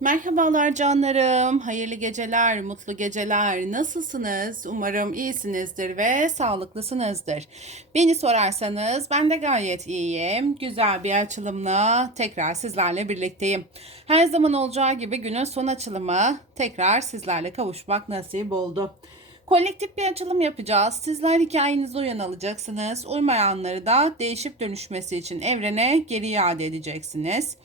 Merhabalar canlarım. Hayırlı geceler, mutlu geceler. Nasılsınız? Umarım iyisinizdir ve sağlıklısınızdır. Beni sorarsanız ben de gayet iyiyim. Güzel bir açılımla tekrar sizlerle birlikteyim. Her zaman olacağı gibi günün son açılımı tekrar sizlerle kavuşmak nasip oldu. Kolektif bir açılım yapacağız. Sizler hikayenize uyan alacaksınız. Uymayanları da değişip dönüşmesi için evrene geri iade edeceksiniz.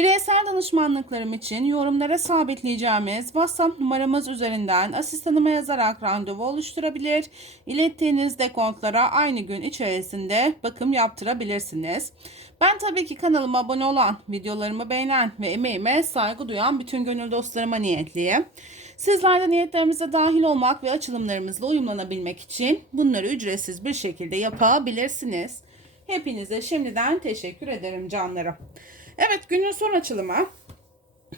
Bireysel danışmanlıklarım için yorumlara sabitleyeceğimiz WhatsApp numaramız üzerinden asistanıma yazarak randevu oluşturabilir. İlettiğiniz dekontlara aynı gün içerisinde bakım yaptırabilirsiniz. Ben tabii ki kanalıma abone olan, videolarımı beğenen ve emeğime saygı duyan bütün gönül dostlarıma niyetliyim. Sizler de niyetlerimize dahil olmak ve açılımlarımızla uyumlanabilmek için bunları ücretsiz bir şekilde yapabilirsiniz. Hepinize şimdiden teşekkür ederim canlarım. Evet günün son açılımı.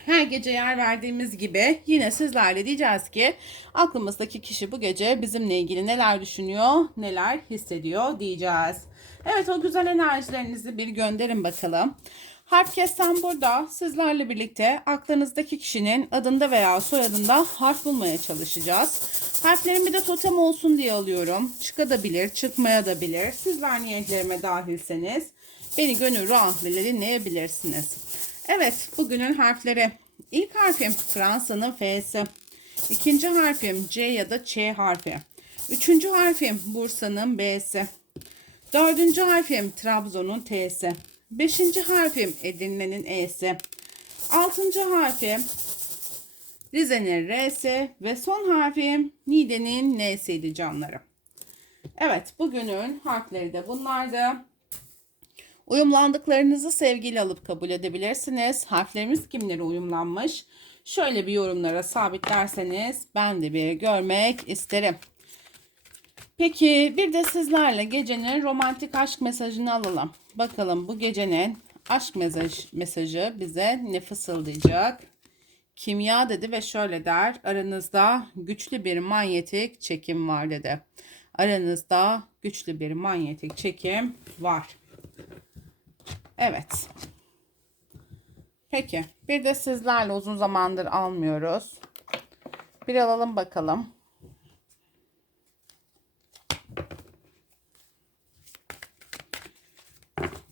Her gece yer verdiğimiz gibi yine sizlerle diyeceğiz ki aklımızdaki kişi bu gece bizimle ilgili neler düşünüyor, neler hissediyor diyeceğiz. Evet o güzel enerjilerinizi bir gönderin bakalım. Harf kessen burada sizlerle birlikte aklınızdaki kişinin adında veya soyadında harf bulmaya çalışacağız. Harflerin bir de totem olsun diye alıyorum. Çıkabilir, çıkmaya da bilir. Sizler niyetlerime dahilseniz beni gönül rahatlığıyla dinleyebilirsiniz. Evet bugünün harfleri. İlk harfim Fransa'nın F'si. İkinci harfim C ya da Ç harfi. Üçüncü harfim Bursa'nın B'si. Dördüncü harfim Trabzon'un T'si. Beşinci harfim Edirne'nin E'si. Altıncı harfim Rize'nin R'si ve son harfim Niğde'nin N'siydi canlarım. Evet bugünün harfleri de bunlardı. Uyumlandıklarınızı sevgiyle alıp kabul edebilirsiniz. Harflerimiz kimlere uyumlanmış? Şöyle bir yorumlara sabitlerseniz ben de bir görmek isterim. Peki bir de sizlerle gecenin romantik aşk mesajını alalım. Bakalım bu gecenin aşk mesaj, mesajı bize ne fısıldayacak? Kimya dedi ve şöyle der. Aranızda güçlü bir manyetik çekim var dedi. Aranızda güçlü bir manyetik çekim var. Evet. Peki. Bir de sizlerle uzun zamandır almıyoruz. Bir alalım bakalım.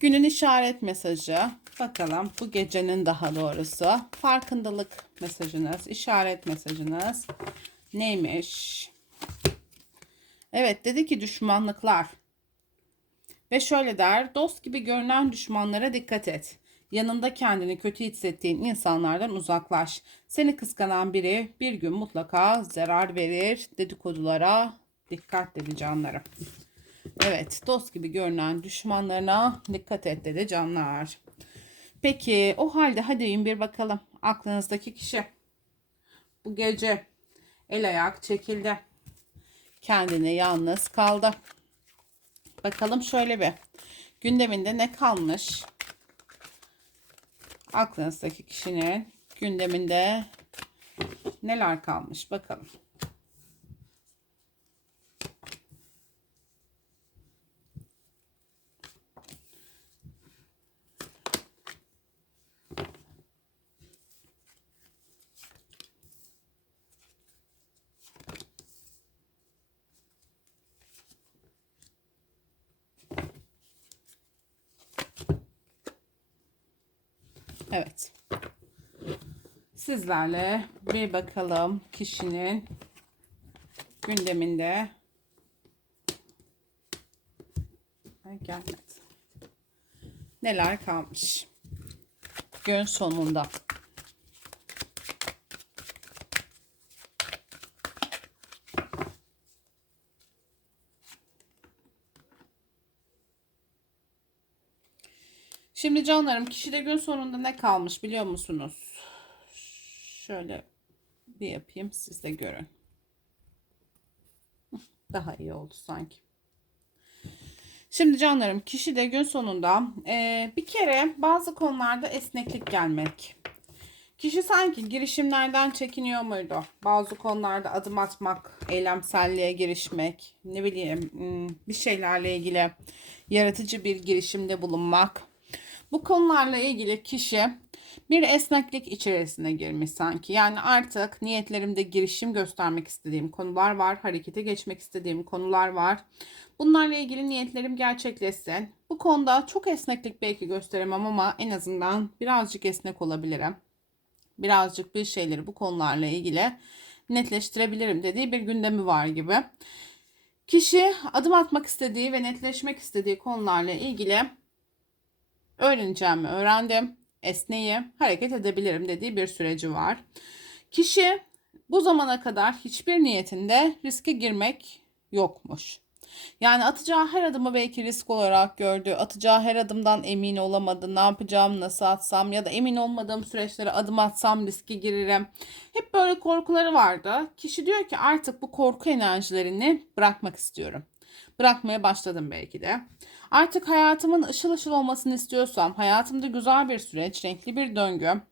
Günün işaret mesajı. Bakalım bu gecenin daha doğrusu farkındalık mesajınız, işaret mesajınız neymiş? Evet dedi ki düşmanlıklar. Ve şöyle der, dost gibi görünen düşmanlara dikkat et. Yanında kendini kötü hissettiğin insanlardan uzaklaş. Seni kıskanan biri bir gün mutlaka zarar verir. Dedikodulara dikkat dedi canlarım. Evet, dost gibi görünen düşmanlarına dikkat et dedi canlar. Peki, o halde hadi bir bakalım. Aklınızdaki kişi bu gece el ayak çekildi. Kendine yalnız kaldı. Bakalım şöyle bir gündeminde ne kalmış? Aklınızdaki kişinin gündeminde neler kalmış bakalım. Evet. Sizlerle bir bakalım kişinin gündeminde gelmedi. Neler kalmış? Gün sonunda. Şimdi canlarım kişide gün sonunda ne kalmış biliyor musunuz? Şöyle bir yapayım siz de görün. Daha iyi oldu sanki. Şimdi canlarım kişide gün sonunda e, bir kere bazı konularda esneklik gelmek. Kişi sanki girişimlerden çekiniyor muydu? Bazı konularda adım atmak, eylemselliğe girişmek, ne bileyim bir şeylerle ilgili yaratıcı bir girişimde bulunmak bu konularla ilgili kişi Bir esneklik içerisine girmiş sanki. Yani artık niyetlerimde girişim göstermek istediğim konular var. Harekete geçmek istediğim konular var. Bunlarla ilgili niyetlerim gerçekleşsin. Bu konuda çok esneklik belki gösteremem ama en azından birazcık esnek olabilirim. Birazcık bir şeyleri bu konularla ilgili netleştirebilirim dediği bir gündemi var gibi. Kişi adım atmak istediği ve netleşmek istediği konularla ilgili öğreneceğimi öğrendim, esneyi, hareket edebilirim dediği bir süreci var. Kişi bu zamana kadar hiçbir niyetinde riske girmek yokmuş. Yani atacağı her adımı belki risk olarak gördü. Atacağı her adımdan emin olamadı. Ne yapacağım, nasıl atsam ya da emin olmadığım süreçlere adım atsam riske girerim. Hep böyle korkuları vardı. Kişi diyor ki artık bu korku enerjilerini bırakmak istiyorum. Bırakmaya başladım belki de. Artık hayatımın ışıl ışıl olmasını istiyorsam, hayatımda güzel bir süreç, renkli bir döngü,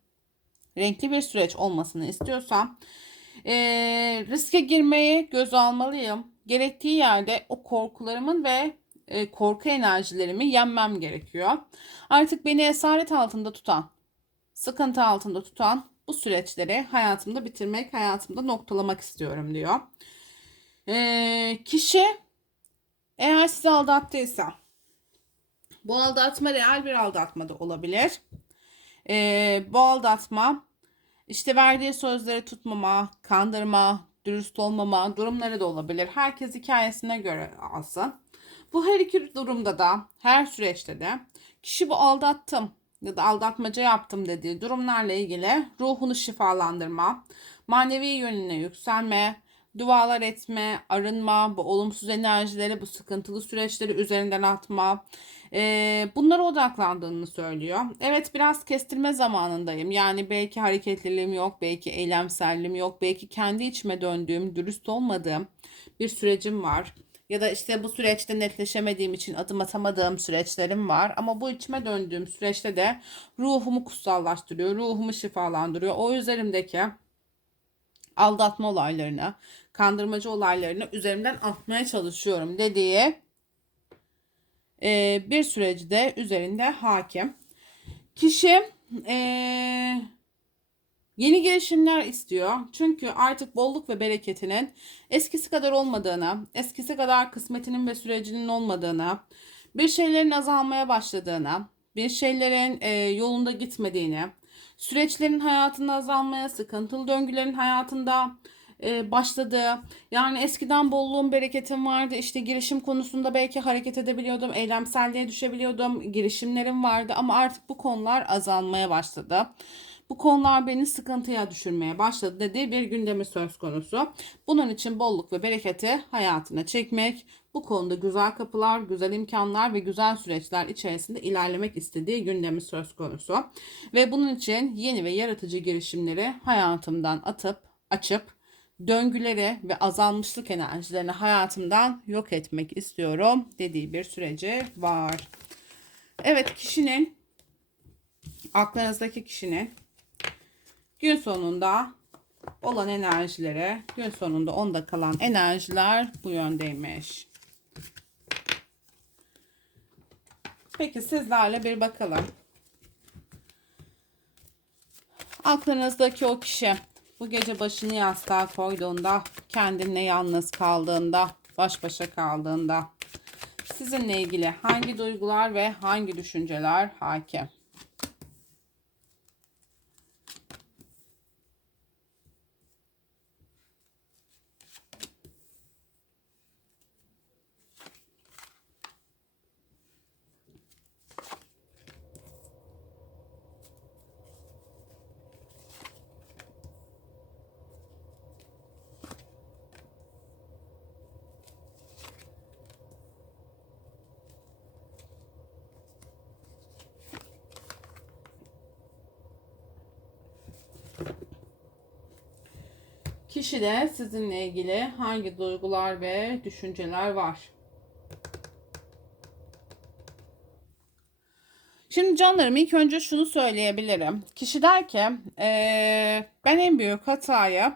renkli bir süreç olmasını istiyorsam e, riske girmeyi göz almalıyım gerektiği yerde o korkularımın ve e, korku enerjilerimi yenmem gerekiyor. Artık beni esaret altında tutan, sıkıntı altında tutan bu süreçleri hayatımda bitirmek, hayatımda noktalamak istiyorum diyor. E, kişi eğer sizi aldattıysa, bu aldatma real bir aldatma da olabilir. E, bu aldatma işte verdiği sözleri tutmama, kandırma, dürüst olmama durumları da olabilir. Herkes hikayesine göre alsın. Bu her iki durumda da her süreçte de kişi bu aldattım ya da aldatmaca yaptım dediği durumlarla ilgili ruhunu şifalandırma, manevi yönüne yükselme, dualar etme, arınma, bu olumsuz enerjileri, bu sıkıntılı süreçleri üzerinden atma, e, bunlara odaklandığını söylüyor. Evet biraz kestirme zamanındayım. Yani belki hareketliliğim yok, belki eylemselliğim yok, belki kendi içime döndüğüm, dürüst olmadığım bir sürecim var. Ya da işte bu süreçte netleşemediğim için adım atamadığım süreçlerim var. Ama bu içime döndüğüm süreçte de ruhumu kutsallaştırıyor, ruhumu şifalandırıyor. O üzerimdeki aldatma olaylarını, kandırmacı olaylarını üzerimden atmaya çalışıyorum dediği e, bir süreci üzerinde hakim. Kişi e, yeni gelişimler istiyor. Çünkü artık bolluk ve bereketinin eskisi kadar olmadığını, eskisi kadar kısmetinin ve sürecinin olmadığını, bir şeylerin azalmaya başladığını, bir şeylerin e, yolunda gitmediğini, süreçlerin hayatında azalmaya, sıkıntılı döngülerin hayatında e, başladı. Yani eskiden bolluğum, bereketim vardı. İşte girişim konusunda belki hareket edebiliyordum. Eylemselliğe düşebiliyordum. Girişimlerim vardı ama artık bu konular azalmaya başladı. Bu konular beni sıkıntıya düşürmeye başladı dediği bir gündemi söz konusu. Bunun için bolluk ve bereketi hayatına çekmek, bu konuda güzel kapılar, güzel imkanlar ve güzel süreçler içerisinde ilerlemek istediği gündemi söz konusu. Ve bunun için yeni ve yaratıcı girişimleri hayatımdan atıp açıp döngüleri ve azalmışlık enerjilerini hayatımdan yok etmek istiyorum dediği bir süreci var. Evet kişinin aklınızdaki kişinin gün sonunda olan enerjilere gün sonunda onda kalan enerjiler bu yöndeymiş. Peki sizlerle bir bakalım. Aklınızdaki o kişi bu gece başını yastığa koyduğunda, kendinle yalnız kaldığında, baş başa kaldığında sizinle ilgili hangi duygular ve hangi düşünceler hakim? Kişide sizinle ilgili hangi duygular ve düşünceler var? Şimdi canlarım ilk önce şunu söyleyebilirim. Kişi der ki ee, ben en büyük hatayı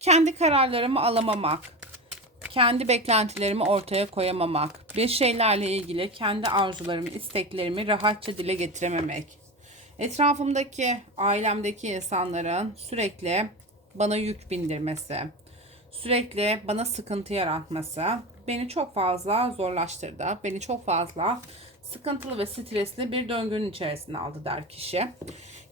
kendi kararlarımı alamamak, kendi beklentilerimi ortaya koyamamak, bir şeylerle ilgili kendi arzularımı, isteklerimi rahatça dile getirememek Etrafımdaki, ailemdeki insanların sürekli bana yük bindirmesi, sürekli bana sıkıntı yaratması beni çok fazla zorlaştırdı. Beni çok fazla sıkıntılı ve stresli bir döngünün içerisine aldı der kişi.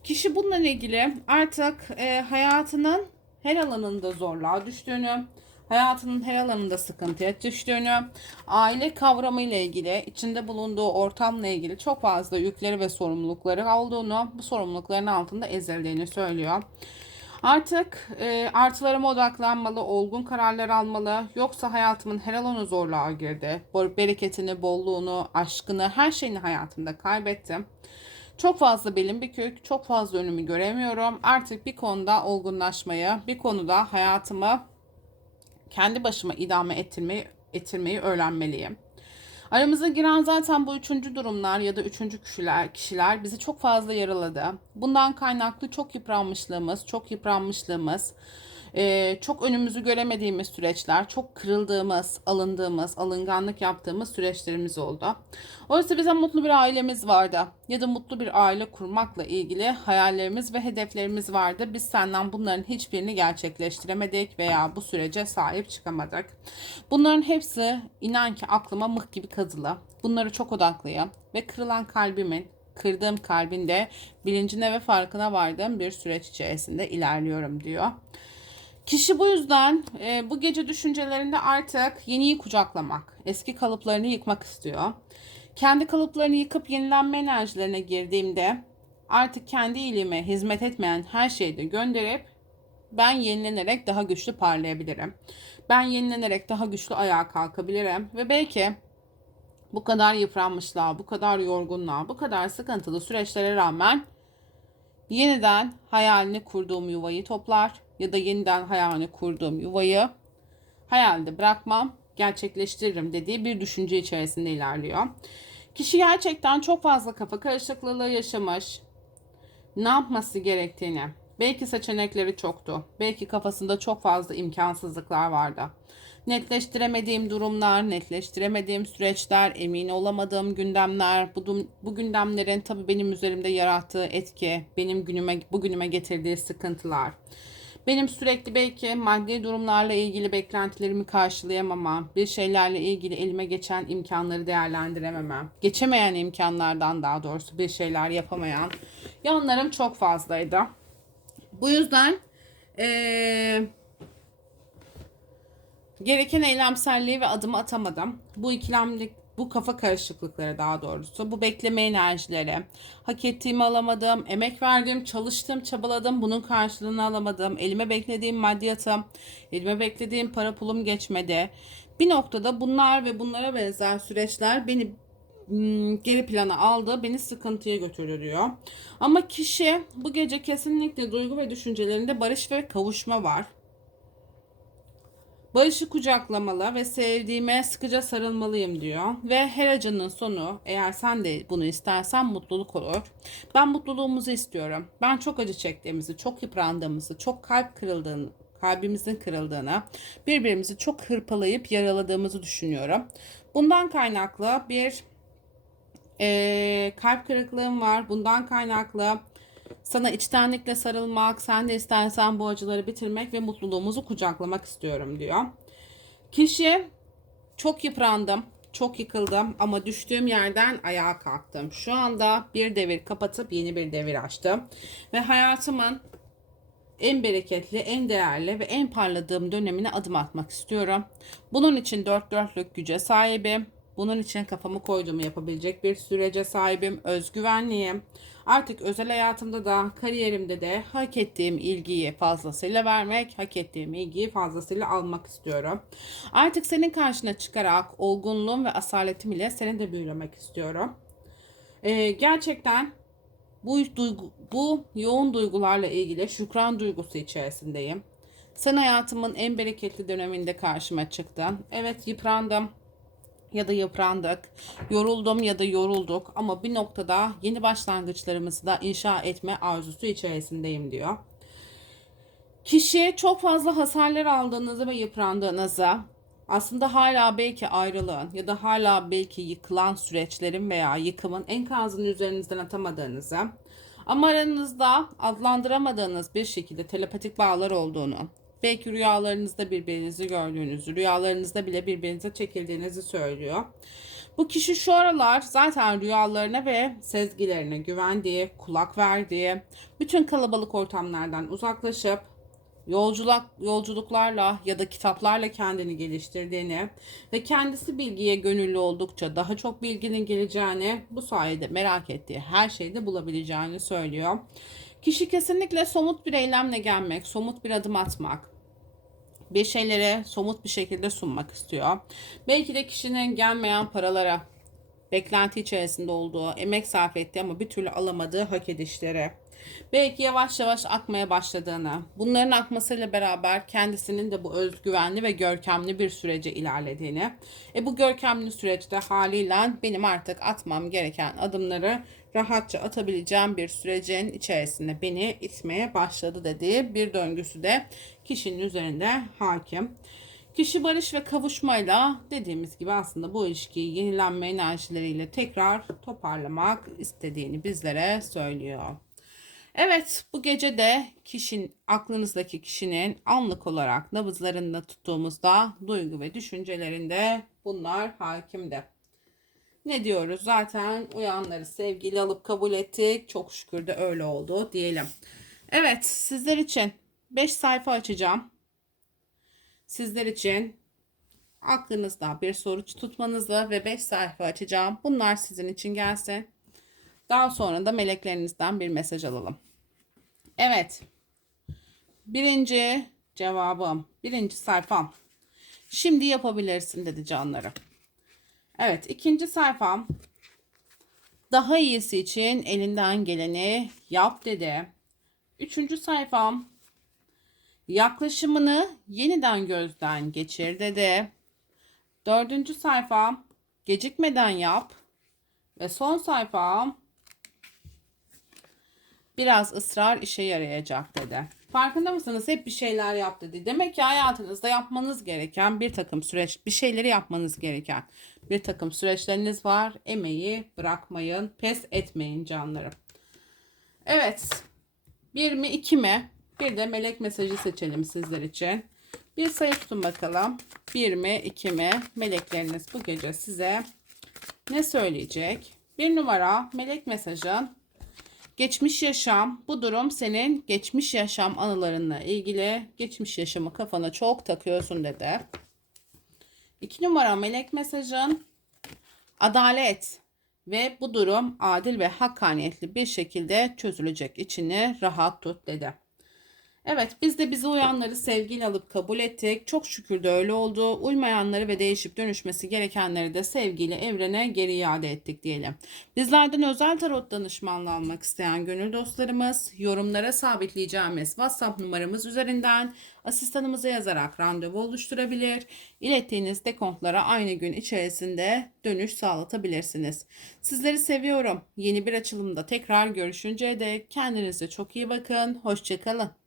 Kişi bununla ilgili artık e, hayatının her alanında zorluğa düştüğünü, hayatının her alanında sıkıntıya düştüğünü, aile kavramı ile ilgili, içinde bulunduğu ortamla ilgili çok fazla yükleri ve sorumlulukları olduğunu, bu sorumlulukların altında ezildiğini söylüyor. Artık e, artılarıma odaklanmalı, olgun kararlar almalı. Yoksa hayatımın her alanı zorluğa girdi. Bereketini, bolluğunu, aşkını, her şeyini hayatımda kaybettim. Çok fazla belim bükük, çok fazla önümü göremiyorum. Artık bir konuda olgunlaşmayı, bir konuda hayatımı kendi başıma idame ettirmeyi, ettirmeyi öğrenmeliyim. Aramıza giren zaten bu üçüncü durumlar ya da üçüncü kişiler, kişiler bizi çok fazla yaraladı. Bundan kaynaklı çok yıpranmışlığımız, çok yıpranmışlığımız, e, çok önümüzü göremediğimiz süreçler, çok kırıldığımız, alındığımız, alınganlık yaptığımız süreçlerimiz oldu. Oysa bize mutlu bir ailemiz vardı ya da mutlu bir aile kurmakla ilgili hayallerimiz ve hedeflerimiz vardı. Biz senden bunların hiçbirini gerçekleştiremedik veya bu sürece sahip çıkamadık. Bunların hepsi inan ki aklıma mıh gibi kazılı. Bunları çok odaklıyım ve kırılan kalbimin, kırdığım kalbinde bilincine ve farkına vardığım bir süreç içerisinde ilerliyorum diyor. Kişi bu yüzden e, bu gece düşüncelerinde artık yeniyi kucaklamak, eski kalıplarını yıkmak istiyor. Kendi kalıplarını yıkıp yenilenme enerjilerine girdiğimde artık kendi iyiliğime hizmet etmeyen her şeyi de gönderip ben yenilenerek daha güçlü parlayabilirim. Ben yenilenerek daha güçlü ayağa kalkabilirim ve belki bu kadar yıpranmışlığa, bu kadar yorgunluğa, bu kadar sıkıntılı süreçlere rağmen yeniden hayalini kurduğum yuvayı toplar ya da yeniden hayalini kurduğum yuvayı hayalde bırakmam, gerçekleştiririm dediği bir düşünce içerisinde ilerliyor. Kişi gerçekten çok fazla kafa karışıklığı yaşamış. Ne yapması gerektiğini, belki seçenekleri çoktu. Belki kafasında çok fazla imkansızlıklar vardı. Netleştiremediğim durumlar, netleştiremediğim süreçler, emin olamadığım gündemler, bu, bu gündemlerin tabii benim üzerimde yarattığı etki, benim günüme, bugünüme getirdiği sıkıntılar. Benim sürekli belki maddi durumlarla ilgili beklentilerimi karşılayamamam, bir şeylerle ilgili elime geçen imkanları değerlendirememem, geçemeyen imkanlardan daha doğrusu bir şeyler yapamayan yanlarım çok fazlaydı. Bu yüzden ee, gereken eylemselliği ve adımı atamadım. Bu ikilemlik bu kafa karışıklıkları daha doğrusu, bu bekleme enerjileri, hak ettiğimi alamadım, emek verdim, çalıştım, çabaladım, bunun karşılığını alamadım, elime beklediğim maddiyatım, elime beklediğim para pulum geçmedi. Bir noktada bunlar ve bunlara benzer süreçler beni hmm, geri plana aldı, beni sıkıntıya götürdü diyor. Ama kişi bu gece kesinlikle duygu ve düşüncelerinde barış ve kavuşma var. Barışı kucaklamalı ve sevdiğime sıkıca sarılmalıyım diyor. Ve her acının sonu eğer sen de bunu istersen mutluluk olur. Ben mutluluğumuzu istiyorum. Ben çok acı çektiğimizi, çok yıprandığımızı, çok kalp kırıldığını, kalbimizin kırıldığını, birbirimizi çok hırpalayıp yaraladığımızı düşünüyorum. Bundan kaynaklı bir e, kalp kırıklığım var. Bundan kaynaklı sana içtenlikle sarılmak, sen de istersen bu acıları bitirmek ve mutluluğumuzu kucaklamak istiyorum diyor. Kişi çok yıprandım, çok yıkıldım ama düştüğüm yerden ayağa kalktım. Şu anda bir devir kapatıp yeni bir devir açtım. Ve hayatımın en bereketli, en değerli ve en parladığım dönemine adım atmak istiyorum. Bunun için dört dörtlük güce sahibim. Bunun için kafamı koyduğumu yapabilecek bir sürece sahibim. Özgüvenliyim. Artık özel hayatımda da kariyerimde de hak ettiğim ilgiyi fazlasıyla vermek, hak ettiğim ilgiyi fazlasıyla almak istiyorum. Artık senin karşına çıkarak olgunluğum ve asaletim ile seni de büyülemek istiyorum. Ee, gerçekten bu duygu, bu yoğun duygularla ilgili şükran duygusu içerisindeyim. Sen hayatımın en bereketli döneminde karşıma çıktın. Evet yıprandım ya da yıprandık, yoruldum ya da yorulduk ama bir noktada yeni başlangıçlarımızı da inşa etme arzusu içerisindeyim diyor. Kişi çok fazla hasarlar aldığınızı ve yıprandığınızı aslında hala belki ayrılığın ya da hala belki yıkılan süreçlerin veya yıkımın enkazını üzerinizden atamadığınızı Ama aranızda adlandıramadığınız bir şekilde telepatik bağlar olduğunu, belki rüyalarınızda birbirinizi gördüğünüzü, rüyalarınızda bile birbirinize çekildiğinizi söylüyor. Bu kişi şu aralar zaten rüyalarına ve sezgilerine güvendiği, kulak verdiği, bütün kalabalık ortamlardan uzaklaşıp yolculuk yolculuklarla ya da kitaplarla kendini geliştirdiğini ve kendisi bilgiye gönüllü oldukça daha çok bilginin geleceğini, bu sayede merak ettiği her şeyde bulabileceğini söylüyor. Kişi kesinlikle somut bir eylemle gelmek, somut bir adım atmak, bir şeylere somut bir şekilde sunmak istiyor. Belki de kişinin gelmeyen paralara, beklenti içerisinde olduğu, emek sarf ettiği ama bir türlü alamadığı hak edişleri. Belki yavaş yavaş akmaya başladığını, bunların akmasıyla beraber kendisinin de bu özgüvenli ve görkemli bir sürece ilerlediğini, e bu görkemli süreçte haliyle benim artık atmam gereken adımları rahatça atabileceğim bir sürecin içerisinde beni itmeye başladı dediği bir döngüsü de kişinin üzerinde hakim. Kişi barış ve kavuşmayla dediğimiz gibi aslında bu ilişkiyi yenilenme enerjileriyle tekrar toparlamak istediğini bizlere söylüyor. Evet, bu gece de kişinin aklınızdaki kişinin anlık olarak nabızlarında tuttuğumuzda duygu ve düşüncelerinde bunlar hakimde. Ne diyoruz? Zaten uyanları sevgili alıp kabul ettik. Çok şükür de öyle oldu diyelim. Evet, sizler için 5 sayfa açacağım. Sizler için aklınızda bir soru tutmanızı ve 5 sayfa açacağım. Bunlar sizin için gelsin. Daha sonra da meleklerinizden bir mesaj alalım. Evet. Birinci cevabım. Birinci sayfam. Şimdi yapabilirsin dedi canları. Evet. ikinci sayfam. Daha iyisi için elinden geleni yap dedi. Üçüncü sayfam. Yaklaşımını yeniden gözden geçir dedi. Dördüncü sayfam. Gecikmeden yap. Ve son sayfam biraz ısrar işe yarayacak dedi. Farkında mısınız? Hep bir şeyler yap dedi. Demek ki hayatınızda yapmanız gereken bir takım süreç, bir şeyleri yapmanız gereken bir takım süreçleriniz var. Emeği bırakmayın, pes etmeyin canlarım. Evet. Bir mi iki mi? Bir de melek mesajı seçelim sizler için. Bir sayı tutun bakalım. Bir mi iki mi? Melekleriniz bu gece size ne söyleyecek? Bir numara melek mesajın Geçmiş yaşam, bu durum senin geçmiş yaşam anılarınla ilgili. Geçmiş yaşamı kafana çok takıyorsun dedi. İki numara melek mesajın adalet ve bu durum adil ve hakkaniyetli bir şekilde çözülecek. İçini rahat tut dedi. Evet biz de bizi uyanları sevgiyle alıp kabul ettik. Çok şükür de öyle oldu. Uymayanları ve değişip dönüşmesi gerekenleri de sevgiyle evrene geri iade ettik diyelim. Bizlerden özel tarot danışmanlığı almak isteyen gönül dostlarımız yorumlara sabitleyeceğimiz WhatsApp numaramız üzerinden asistanımıza yazarak randevu oluşturabilir. İlettiğiniz dekontlara aynı gün içerisinde dönüş sağlatabilirsiniz. Sizleri seviyorum. Yeni bir açılımda tekrar görüşünceye dek kendinize çok iyi bakın. Hoşçakalın.